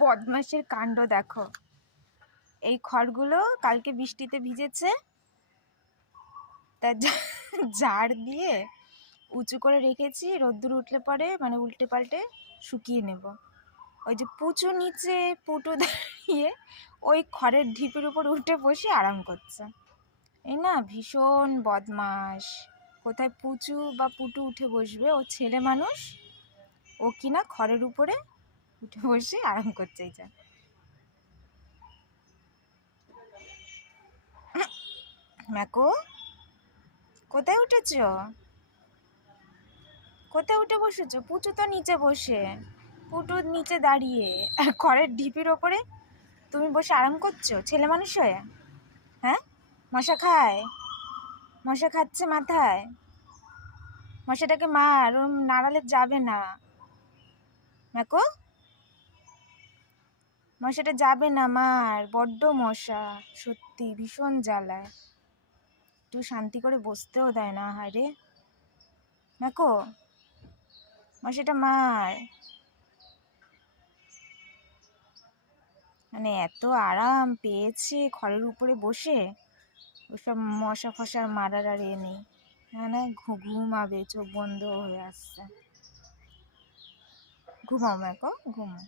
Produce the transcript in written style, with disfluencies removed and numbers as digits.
বদমাসের কাণ্ড দেখো। এই খড়গুলো কালকে বৃষ্টিতে ভিজেছে, তা ঝাড় দিয়ে উঁচু করে রেখেছি, রোদ্দুর উঠলে পরে মানে উল্টে পাল্টে শুকিয়ে নেব। ওই যে পুচু নিচে পুটু দাঁড়িয়ে ওই খড়ের ঢিপের উপর উঠে বসে আরাম করছে। এই না ভীষণ বদমাস। কোথায় পুচু বা পুটু উঠে বসবে, ও ছেলে মানুষ, ও কিনা খড়ের উপরে উঠে বসে আরাম করছে। এই যা ম্যাকো, কোথায় উঠেছ? কোথায় উঠে বসেছো? পুচু তো নিচে বসে, পুটু নিচে দাঁড়িয়ে, খড়ের ঢিপির ওপরে তুমি বসে আরাম করছো ছেলে মানুষ হয়ে? হ্যাঁ, মশা খায়, মশা খাচ্ছে মাথায়, মশাটাকে মার, ওর নাড়ালে যাবে না। ম্যাকো, মশাটা যাবে না মার, বড্ড মশা, সত্যি ভীষণ জ্বালায়, একটু শান্তি করে বসতেও দেয় না। হায়রে ম্যাকো, মশাটা মার। মানে এত আরাম পেয়েছে খড়ের উপরে বসে, ওসব মশা ফশা মারার আর এ নেই। মানে ঘুমাবে, চোখ বন্ধ হয়ে আসছে। ঘুমাও ম্যাকো, ঘুমাও।